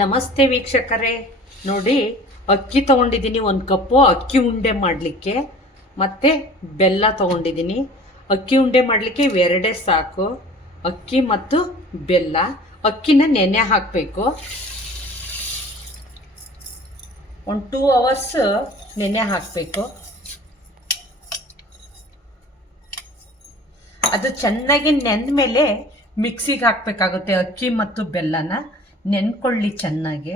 ನಮಸ್ತೆ ವೀಕ್ಷಕರೇ, ನೋಡಿ ಅಕ್ಕಿ ತೊಗೊಂಡಿದ್ದೀನಿ. ಒಂದು ಕಪ್ಪು ಅಕ್ಕಿ ಉಂಡೆ ಮಾಡಲಿಕ್ಕೆ, ಮತ್ತು ಬೆಲ್ಲ ತೊಗೊಂಡಿದ್ದೀನಿ. ಅಕ್ಕಿ ಉಂಡೆ ಮಾಡಲಿಕ್ಕೆ ಇವೆರಡೇ ಸಾಕು, ಅಕ್ಕಿ ಮತ್ತು ಬೆಲ್ಲ. ಅಕ್ಕಿನ ನೆನೆ ಹಾಕಬೇಕು, ಒಂದು 2 ಅವರ್ಸ್ ನೆನೆ ಹಾಕಬೇಕು. ಅದು ಚೆನ್ನಾಗಿ ನೆಂದ ಮೇಲೆ ಮಿಕ್ಸಿಗೆ ಹಾಕಬೇಕಾಗುತ್ತೆ. ಅಕ್ಕಿ ಮತ್ತು ಬೆಲ್ಲನ ನೆನ್ಕೊಳ್ಳಿ ಚೆನ್ನಾಗಿ.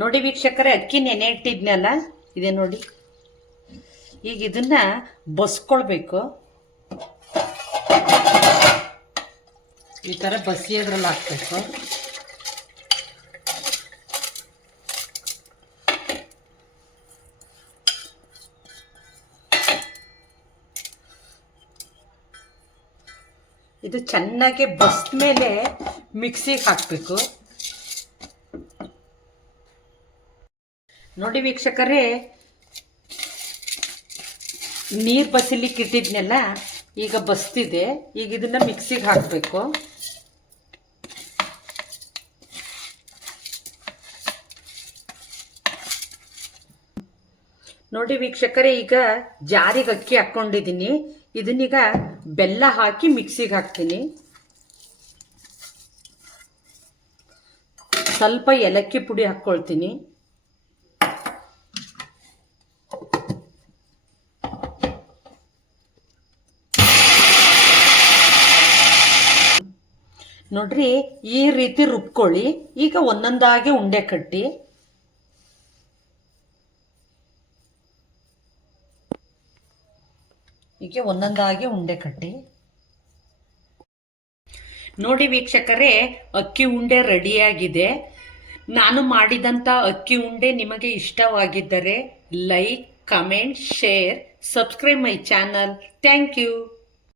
ನೋಡಿ ವೀಕ್ಷಕರೇ, ಅಕ್ಕಿ ನೆನೆ ಇಟ್ಟಿದ್ನಲ್ಲ, ಇದೆ ನೋಡಿ. ಈಗ ಇದನ್ನ ಬಸ್ಕೊಳ್ಬೇಕು. ಈ ಥರ ಬಸಿಯೋದ್ರಲ್ಲಿ ಹಾಕ್ಬೇಕು. ಇದು ಚೆನ್ನಾಗಿ ಬಸ್ದ ಮೇಲೆ ಮಿಕ್ಸಿಗೆ ಹಾಕಬೇಕು. ನೋಡಿ ವೀಕ್ಷಕರೇ, ನೀರು ಬಸಿಲಿಕ್ಕೆ ಇಟ್ಟಿದ್ನೆಲ್ಲ ಈಗ ಬಸ್ತಿದೆ. ಈಗ ಇದನ್ನ ಮಿಕ್ಸಿಗೆ ಹಾಕಬೇಕು. ನೋಡಿ ವೀಕ್ಷಕರೇ, ಈಗ ಜಾರಿಗೆ ಅಕ್ಕಿ ಹಾಕ್ಕೊಂಡಿದ್ದೀನಿ. ಇದನ್ನೀಗ ಬೆಲ್ಲ ಹಾಕಿ ಮಿಕ್ಸಿಗೆ ಹಾಕ್ತೀನಿ. ಸ್ವಲ್ಪ ಏಲಕ್ಕಿ ಪುಡಿ ಹಾಕ್ಕೊಳ್ತೀನಿ. ನೋಡ್ರಿ, ಈ ರೀತಿ ರುಬ್ಕೊಳ್ಳಿ. ಈಗ ಒಂದೊಂದಾಗಿ ಉಂಡೆ ಕಟ್ಟಿ. ಹೀಗೆ ಒಂದೊಂದಾಗಿ ಉಂಡೆ ಕಟ್ಟಿ. ನೋಡಿ ವೀಕ್ಷಕರೇ, ಅಕ್ಕಿ ಉಂಡೆ ರೆಡಿಯಾಗಿದೆ. ನಾನು ಮಾಡಿದಂಥ ಅಕ್ಕಿ ಉಂಡೆ ನಿಮಗೆ ಇಷ್ಟವಾಗಿದ್ದರೆ like, comment, share, subscribe my channel. Thank you.